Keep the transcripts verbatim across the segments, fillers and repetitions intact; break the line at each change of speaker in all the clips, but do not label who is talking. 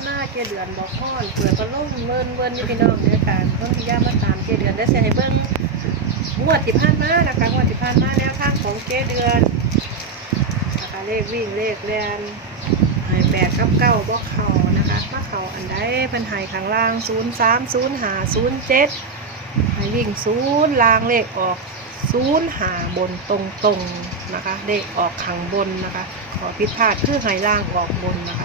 มาเจเดือนบอกพ่อนเผื่อก็ล่มเวินเวินอยู่พี่น้องเด้อการต้นที่ย่ามาตามเจเดือนได้เสียให้เบิ่งงวดที่ผ่านมานะคะงวดที่ผ่านมาแนวทางของเจเดือนนะคะเลขวิ่งเลขเรียนหายแปดกับเก้าบอกเขานะคะถ้าเขาอันใดเป็นหายข้างล่างศูนย์สามศูนย์ห้าศูนย์เจ็ดหายวิ่งศูนย์ล่างเลขออกศูนย์หาบนตรงๆนะคะเลขออกข้างบนนะคะขอผิดพลาดคือหายล่างออกบนนะคะ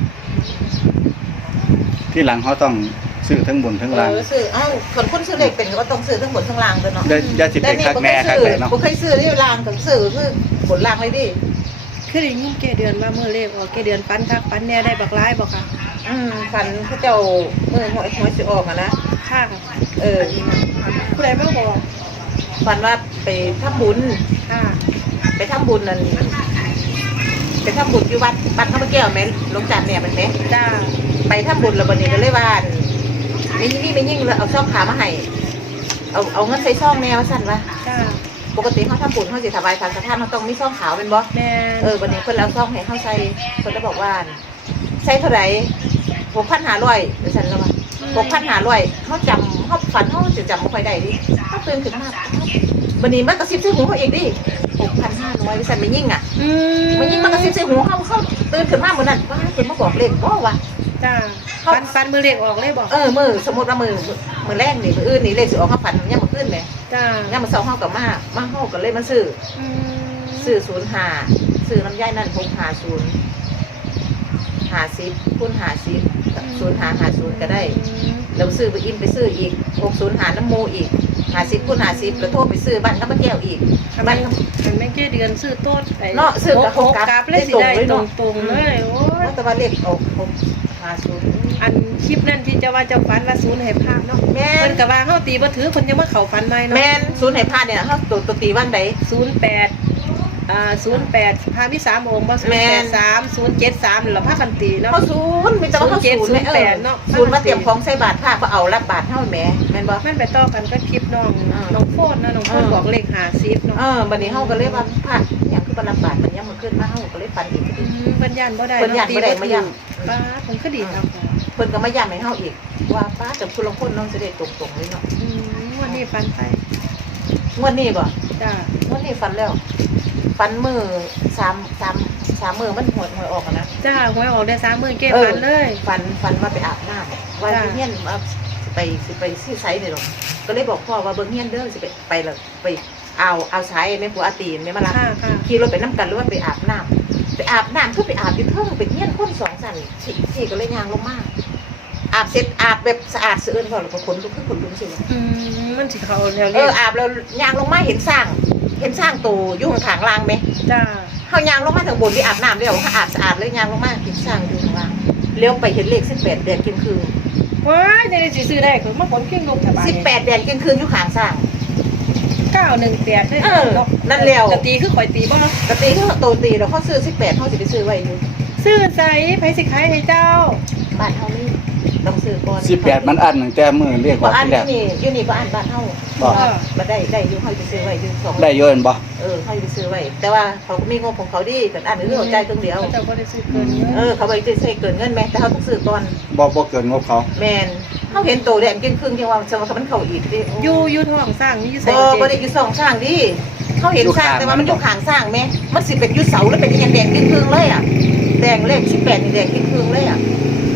ที่หลังเขาต้องซื้อทั้งบนทั้งล่าง
เออซื้อเอ้าคนคนซื้อเลขเป็นก็ต้องซื้อทั้งบนทั้งล่างด้วยเนาะ
อย่าอย่าสิไปคักแม่คักแม่เนาะ
ผมเคยซื้อที่ล่างกับซื้อคือบนล่างเลยดิ
คือได้ยินแกเดือนว่าเมื่อเลขออกแกเดือนปันคักปันแน่ได้บักร้ายบอกค่ะ
อืมฝันเขาเจ้าเมื่อหวยหวยสิออกอะนะ
ค่ะ
เออ
ผู้ใดมาบอก
ฝันว่าไปทำบุญ
ค่ะ
ไปทำบุญนั่นไปทำบุญอยู่วัดวัดข้าวแก้วแม่หลวงจานเนี่ยมันไหม
จ้า
ไปทำบุญแล้ววันนี้ก็เลยว่าไม่ยิ่งไม่ยิ่งเลยเอาช่องขามาให้เอาเอาเงินใส่ช่องแนวสั่นวะ
จ้า
ปกติเขาทำบุญเขาสิถวายทางสถานเขาต้องมีช่องขาวเป็นบ่
แม่
เออวันนี้คนเอาช่องให้เขาใส่คนจะบอกว่าใส่เท่าไหร่หกพันห้าร้อยฉันแล้วว่าหกพันห้าร้อยเขาจำเขาฝันเขาจะจำไม่ค่อยได้ดิเขาตื่นขึ้นมาวันนี้มันกระซิบใส่หูเขาเองดิหกพันห้าร้อยฉันไม่ยิ่งอ่ะ
อืม
ไม่ยิ่งมันกระซิบใส่หูเขาเขาตื่นขึ้นมาเหมือนนั้นว่าเป็นมาบอกเลขบ่วะ
จ้าปันปันมือเลขออกเลยบอก
เออมือสมมติว่ามือมือแรกนี่มืออื่นนี่เลขสิออกเขาฝันยังมาขึ้นเลย
จ้า
ยังมาเศร้าเขากับมามาเขากับเลยมาซื้อ
อืม
ซื้อศูนย์หาซื้อน้ำย่ายนั่นหกหาศูนย์หาซิปคูณหาซิปศูนย์หาหาศูนย์ก็ได้แล้วซื้อไปอินไปซื้ออีกหกศูนย์หาน้ำโมอีกหาซิปคูณหาซิปแล้วโทรไปซื้อบ้านข้าวแก้วอีก
ทำไม
บ้าน
มันไม่แค่เดือนซื้อโต๊ดไอ้
เนาะซื้อกับ
หก
หกกราฟ
กราฟเลยสิได้
ได้
ต
ต
ร
รง ง
ตรงๆเลยโอ้ย
แต่ว่าเลขออกหกหาศูนย์
อันคลิปนั่นที่จะว่าเจะฟันว่าศูนย์ให้ภาพเนาะ
แม่
เพิ่นก็ว่าเฮาตีบ่ถือเพิ่นยังมาเข้าฟันใหม่เนาะ
แมนศูนย์ไหนพลาดเนี่ยเขาตัวตัวตีว่างใด
ศูนย์แปดอ่าศูนย์แปดพามีสามองค์บ่ศูน
แม่
ย์แปด
น
สามศูนย์เจ็ดสามเหรอพากันตีเนาะ
เขาศูนย์มีแต่ว่าเขาศูนย์ไหม
ศูนย์เจ็ดศูนย์แปดเนาะ
ศูนย์มาเตรียมของใส่บาทผ้าก็เอารับบาทเท่าแม่แม่นบ่
มันไปต่อกันก็คลิปน้อง
อ่า
น้องโฟนนะน้องโฟน
อ่า
บอกเลขหาซิฟเนาะ
เออบัดนี้เฮาก็เลยว่าผ้าอย่างคือบ่รับบาทมันยังมาขึ้นมาเฮาก็เลยฟันอีก
อืมเพิ่นย่านบ่ได้
เพิ่นย้านบ่ได้มาย้
ป้าเพิ่นคือดีครับ
เพิ่นก็มาย้ำให้เฮาอีกว่าป้าจับคุณลงคนน้องสิได้ตรงๆเลยเนาะ
อืมวันนี้ฟันไป
งวดนี้บ่
จ้าง
วดนี้ฟันแล้วฟันมือสามสามสามมือมันหวยหวยออกอะนะ
จ้าหวยออกได้สามหมื่นเก็บฟันเลย
ฟันฟันมาไปอาบน้ำว่า
จ้ะ
สิเฮียนมาสิไปสิไปซื้อไซส์นี่หรอกก็เลยบอกพ่อว่าเบิ่งเฮียนเด้อสิไปไปเลยไปเอาเอาไซส์แม่ผัวอาตีนแม่มารับ
ค่ะค่ะ
ขี่รถไปน้ำกันหรือว่าไปอาบน้ำไปอาบน้ำคือไปอาบอยู่เทิงไปเฮียนคนสองสันฉี่ฉี่ก็เลยยางลงมาอาบเสร็จอาบแบบสะอาดสะอื้นพอแล้วก็ขนลุกขึ้นขนลุกสิ
อืมมันสิเขาแล้ว
เอ
เรีย
อก อาบแล้วยางลงมาเห็นสร้าง เห็นสร้างตัวอยู่ข้างๆรางไหม
จ้า
เขายางลงมาทางบนที่อาบน้ำแล้วเขาอาบสะอาดเลยยางลงมาเห็นสร้างอยู่ข้างล่างเลี้ยวไปเห็นเลขสิบแปดแดนกินคืน
ว้ายจะได้สิซื้อได้คือมาผลเพียงลงถบาย
สิบแปดแดนกินคืนอยู่ข้างสร้าง
เก้าหนึ่งแปดได้
เออนั่นแล้ว
จะตีคือข่อยตีบ่เนาะ
กตีเขาโตตีแล้วเขาซื้อสิบแปดเขาจะไปซื้อไว้อยู่
ซื้อใส่ไผสิขายให้เจ้า
บ้านเขานี่ต้องซื้อก่อน
สิบแปดมันอันตั้งแต่มือเรียก
บ่
ว่า
อัน
ที่แรก
นี่อยู่นี่บ่อันบ้านเฮา
บ่
บ่ได้ได้อยู่เขาไปซื้อไว้อยู่สอง
ได้เยอะเห็นบ่
เออเขาไปซื้อไว้แต่ว่าเขาก็มีงบของเขาดีแต่อันนี้เรื่องใจเครื่องเดียว
เจ้าก็ได้ซื้อเกินเงิน
เออเขาไปซื้อใช้เกินเงินแม่แต่เขาต้องซื้อก่อน
บ่บ่เกินงบเขา
แม่นเขาเห็นโตแดงกินครึ่งจังว่าสมมุติมันเข้าอีกดิ
อยู่อยู่ท้องสร้างนี่อยู่ใส่
บ่บ่ได้อยู่สองสร้างดิเขาเห็นสร้างแต่ว่ามันอยู่ข้างสร้างแม่มันสิเป็นอยู่เสาแล้วเป็นแดงแดงกินครึ่งเลยอ่ะแดงเลขสิบแปดนี่แดงกินครึ่งเลยอ่ะ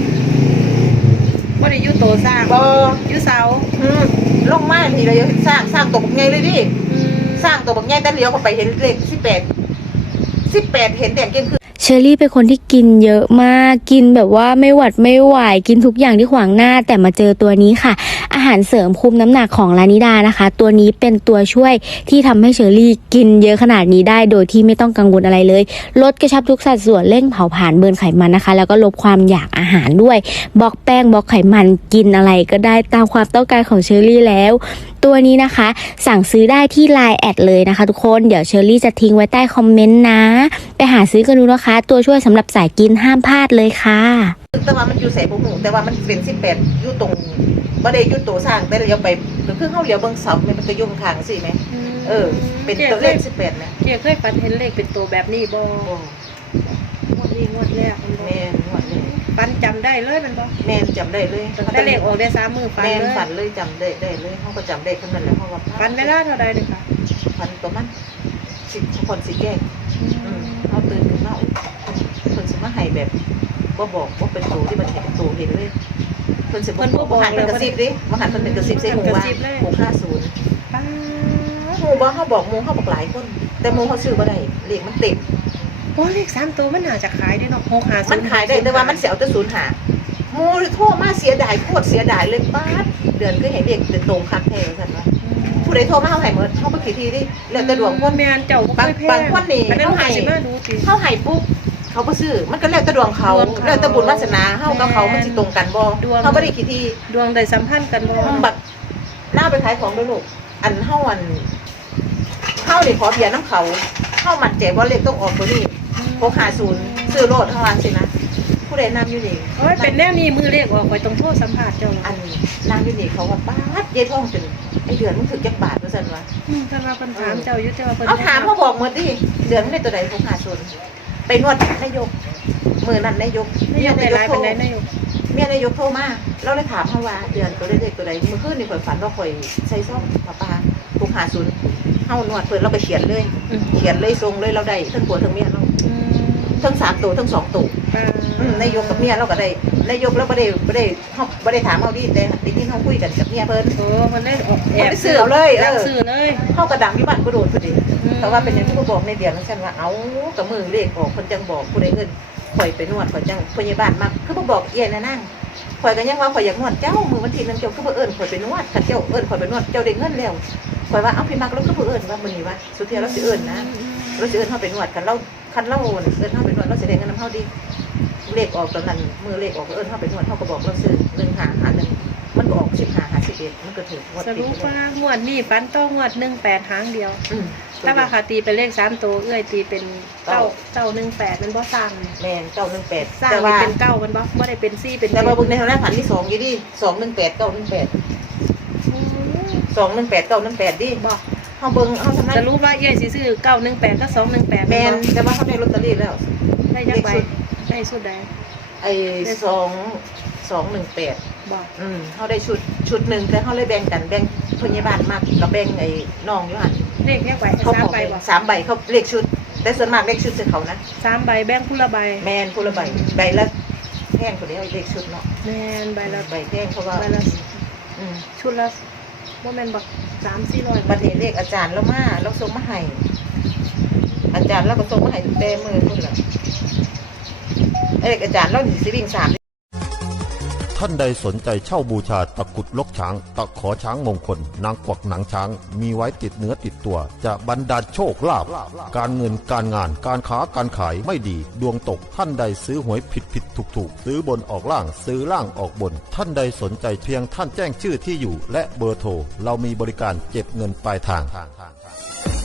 บ่ได้อยู่โตสร้าง
บ่
อยู่เสา
อืมลงมาทีเลยสร้างสร้างตัวบักใหญ่เลยดิ
อืม
สร้างตัวบักใหญ่แต่เลี้ยวเข้าไปเห็นเลขสิบแปดสิบแปดเห็นแดงกินครึ่ง
เชอรี่เป็นคนที่กินเยอะมากกินแบบว่าไม่หวัดไม่ไหวกินทุกอย่างที่ขวางหน้าแต่มาเจอตัวนี้ค่ะอาหารเสริมคุมน้ำหนักของลานิดานะคะตัวนี้เป็นตัวช่วยที่ทำให้เชอรี่กินเยอะขนาดนี้ได้โดยที่ไม่ต้องกังวลอะไรเลยลดกระชับทุกสัดส่วนเร่งเผาผลาญเบิร์นไขมันนะคะแล้วก็ลดความอยากอาหารด้วยบล็อกแป้งบล็อกไขมันกินอะไรก็ได้ตามความต้องการของเชอรี่แล้วตัวนี้นะคะสั่งซื้อได้ที่ ไลน์ แอดเลยนะคะทุกคนเดี๋ยวเชอรี่จะทิ้งไว้ใต้คอมเมนต์นะไปหาซื้อกันดูนะคะตัวช่วยสำหรับสายกินห้ามพลาดเลยค่ะ
แต่ว่ามันอยู่ใส่บุหูแต่ว่ามันเป็นสิบแปดอยู่ตรงบ่ได้อยู่ตัวสร้างแต่เลี้ยวไปคือเขาเลี้ยวเบิ่งเสาแม่มันก็ยุ่งทางสิแม่เออเป็นตัวเลขสิบแปดแม่
เกี่ยเคยฝันเห็นเลขเป็นตัวแบบนี้บ่งวดนี้งวดแรกมันบ่
แม่นวดเลย
ฟันจำได้เลยมันบ่
แม่นจำได้เลย
ตั้งแต่เลขออกได้สามมือฟัน
แม่น
เลย
ฝันเลยจำได้ได้เลยเขาก็จำได้คนนั้นแหละเขาว่า
ฟันเวลาเท่าใดเลยค่ะ
ฝันประมาณสิบคนสิแก้อืมเขาตื่นขึ้นมาอุ๊ยคนสิมาให้แบบบ่บอกว่าเป็นตัวที่มันให้เป็นตัวเห็นเลยคนสิบ่บอกว่าหันเป็นกระซิบดิว่าหันเป็นกระซิบใส่หูว่าหกห้าศูนย์
ป้า
หมูบ่เขาบอกหมูเขาบอกหลายคน แต่หมูเขาซื้อบ่ได้เลขมันเต็ม
โอ้เลขสามตัวมันน่าจะขายได้เนาะหกห้าศู
มัน
นย์
ขายได้แต่ว่ามันเสียเอาแต่ศูนย์หาหมูโทรมาเสียดายโคตรเสียดายเลยป้าดเดือนก็เห็นเลขเป็นตรงคักแท้ซั่นว่าผู้ใดโทรมาเฮาให้หมดเฮาบ่คิดทีดิแล้วแต่ดวงคน
แม่นเจ้าบ่เคยแพ้
บางคนนี่
อันนั้น
เขาให้
หาสิมาดูติ
เฮาให้ปุ๊บเขาบ่ซื้อมันก็แล้วแต่ดวงเขา
ดวงเขา
แล้วแต่บุญวาสนาเฮากับเขามันสิตรงกันบ่
ดวง
เฮาบ่ได้คิดที
ดวงได้สัมพันธ์กันบ่
บักหน้าไปขายของด้วยลูกอันเฮาอันเฮานี่ขอเบียร์น้ำเขาเฮามั่นใจว่าเลขต้องออกตัวนี้หกห้าศูนย์ซื้อโลดเฮาว่าสินะผู้ใดนำอยู่นี่
โอ้ยเป็นแนวนี้มือเลขออกไปตรงโทษสัมภาษณ์เจ้า
อันนางอยู่นี่เขาว่าป้าดยายท่องจนไอเดือนมึงถึงจักบาทว่าซั่นว่า
อืมแต่ว่าเพิ่นถามเจ้าอยู่แต่ว่าเพิ่น
เอาถามเขาบอกหมดดิเดือนมึงได้ตัวใดหกห้าศูนย์ไปนวดนายกมื้อนั้นนายก
นายกได้หลายปานใดนายก
เมียนายกโทรมาเราเลยถามเขาว่าเดือนตัวเลขตัวใดเมื่อคืนนี่ข่อยฝันว่าข่อยใส่ซ่อมปลาปลาหกห้าศูนย์เฮานวดเพิ่นเราไปเขียนเลย
อืม
เขียนเลยทรงเลยเราได้ทั้งผัวทั้งเมียเรา
อืม
ทั้งสามตัวทั้งสองตัว
อ่า
อืมนายกกับเมียเราก็ได้นายกเราบ่ได้บ่ได้เฮาบ่ได้ถามเฮาดิแต่ได้ยินเฮาคุยกันกับเมียเพิ่น
โอ้เพิ่นได้ออกแอ
เพิ่น
บ
ไปซื้อเอาเลยเอ
รับ
อ
ซื้อเลย
เฮากระดังอยู่บ้านบ่โดดพอดี
อืม
แต่ว่าเป็นอย่างที่เขาบอกในเดือนนั้นฉันว่าเอ้ากับมือเลขออกเพิ่นจังบอกผู้ใดเอิ้นข่อยไปนวดข่อยจังพยาบาลมักคือบ่บอกเอียนะนางข่อยก็ยังว่าข่อยอยากนวดเจ้ามือวันที่นึงเจ้าคือบ่เอิ้นข่อยไปนวดคันเจ้าเอิ้นข่อยไปนวดเจ้าได้เงินแล้วข่อยว่าเอ้าพี่มักแล้วคือบ่เอิ้นว่ามื้อนี้ว่าสุดท้ายเราสิเอิ้นนะ เราสิเอิ้นเฮาไปนวดกันเราคันเราเอิ้นเฮาไปนวดเราสิได้เงินนำเฮาดีเลขออกตอนนั้นมือเลขออกเอิ้นเฮาไปนวดเฮาก็บอกเราซื้อหนึ่งห้าห้าหนึ่งมันก็ออกสิบห้า ห้าสิบเอ็ดมันก็ถูกงวด
ส
ติด
รุปว่างวดนี้ฟันต้องงวดหนึ่งแปดหางเดียว
อืม
ถ้าว่าขาตีเป็นเลขสามตัวเอื้อยตีเป็นเก้าเก้าหนึ่งแปดมันบ่สร้างเลย
แม่นเก้าหนึ่งแปด
สร้าง
แต่
นี่
ว่า
เป็นเก้ามันบ่บ่ได้เป็นซี่เป็น
แต่ว่า
เจ็ด
เบิ่งในทางด้านผันที่สองอยู่ดิสองหนึ่งแปดเก้าหนึ่งแปดสองหนึ่งแปดเก้าหนึ่งแปดดิ
บ่
เฮาเบิ่งเฮาทำนั้
จะ
น
รู้ว่าเอื้อยสิซื้อเก้าหนึ่งแปดกับสองหนึ่งแปด
แม่นแต่ว่าเขาได้ลอตเตอรี่แล้ว
ได้ยักใบได้สุดใด
ไอ้สองสองหนึ่งแปด
บ่
อืมเขาได้ชุดชุดหนึ่งแต่เขาเลยแบ่งกันแบ่งพยาบาลมากกับแบ่งไอ้น้องอยู่หัน
เลขแค่ใบ
เขา
สาม
บอก
ใบบ่
สามใบเขาเลขชุด แต่ส่วนมากเลขชุดจะเขานะ
สามใบแบ่งผู้ละใบ
แมนคนละใบใบละแพงกว่านี้เลขชุดเนาะ
แม่นใบละ
ใบแพงเพราะว่า
ใบละ
อืม
ชุดละบ่แม่นบ่สามสี่ร้อย
บัดนี้เลขอาจารย์เรามาเราส่งมาให้อาจารย์เราก็ส่งมาให้ตั้งแต่มือพุ่นละเลขอาจารย์เราสิวิ่งสาม
ท่านใดสนใจเช่าบูชาตะกรุดลกช้าง ตะขอช้างมงคล นางกวักหนังช้าง มีไว้ติดเนื้อติดตัว จะบรรดาลโชคลาภการเงินการงานการค้าการขายไม่ดี ดวงตกท่านใดซื้อหวยผิดผิดถูกถูกซื้อบนออกล่างซื้อล่างออกบน ท่านใดสนใจเพียงท่านแจ้งชื่อที่อยู่ และเบอร์โทรเรามีบริการเก็บเงินปลายทาง